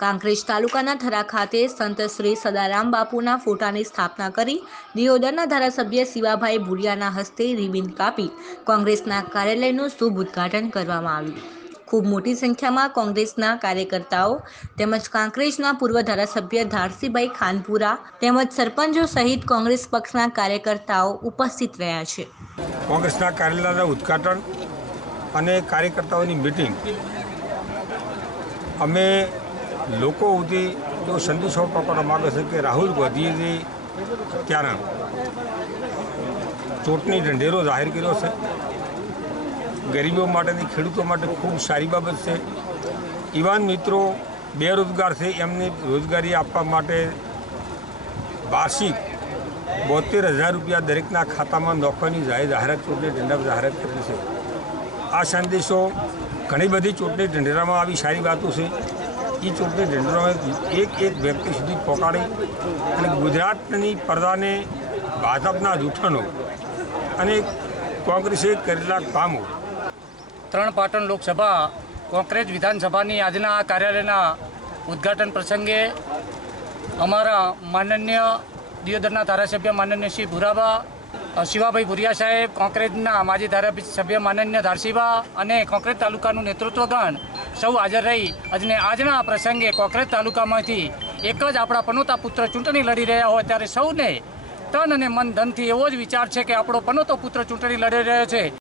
કાંકરેજ તાલુકાના થરા ખાતે સંત શ્રી સદારામ બાપુના ફોટાની સ્થાપના કરી દિયોદરના ધારાસભ્ય શિવાભાઈ ભુરિયાના હસ્તે રિબિન કાપી કોંગ્રેસના કાર્યાલયનું શુભ ઉદ્ઘાટન કરવામાં આવ્યું. ખૂબ મોટી સંખ્યામાં કોંગ્રેસના કાર્યકર્તાઓ તેમજ કાંકરેજના પૂર્વ ધારાસભ્ય ધારસીભાઈ ખાનપુરા તેમજ સરપંચો સહિત કોંગ્રેસ પક્ષના કાર્યકર્તાઓ ઉપસ્થિત રહ્યા છે. કોંગ્રેસના કાર્યાલયના ઉદ્ઘાટન અને કાર્યકર્તાઓની મિટિંગ અમે લોકો સુધી જો સંદેશો પહોંચવાનો માગે છે કે રાહુલ ગાંધીએ જે ત્યારે ચૂંટણી ઢંઢેરો જાહેર કર્યો છે. ગરીબો માટેની, ખેડૂતો માટે ખૂબ સારી બાબત છે. યુવાન મિત્રો બેરોજગાર છે, એમને રોજગારી આપવા માટે વાર્ષિક બોતેર હજાર રૂપિયા દરેકના ખાતામાં નોખવાની જાહેર જાહેરાત ચૂંટણી ઢંઢેરા જાહેરાત કરી છે. આ સંદેશો ઘણી બધી ચૂંટણી ઢંઢેરામાં આવી સારી વાતો છે. એ ચૂંટણી ઢંઢેરામાં એક એક વ્યક્તિ સુધી પહોંચાડી અને ગુજરાતની પ્રજાને ભાજપના જૂઠનો અને કોંગ્રેસે કરેલા કામો. ત્રણ પાટણ લોકસભા કોંગ્રેસ વિધાનસભાની આજના કાર્યાલયના ઉદ્ઘાટન પ્રસંગે અમારા માનનીય દિયોદરના ધારાસભ્ય માનનીય શ્રી ભુરાબા શિવાભાઈ ભુરિયા સાહેબ કોંગ્રેસના માજી ધારાસભ્ય માનન્ય ધારસીભા અને કોંગ્રેસ તાલુકાનું નેતૃત્વગણ સૌ હાજર રહી. અને આજના પ્રસંગે કોંગ્રેસ તાલુકામાંથી એક જ આપણા પનોતા પુત્ર ચૂંટણી લડી રહ્યા હોય ત્યારે સૌને તન અને મન ધનથી એવો જ વિચાર છે કે આપણો પનોતો પુત્ર ચૂંટણી લડી રહ્યો છે.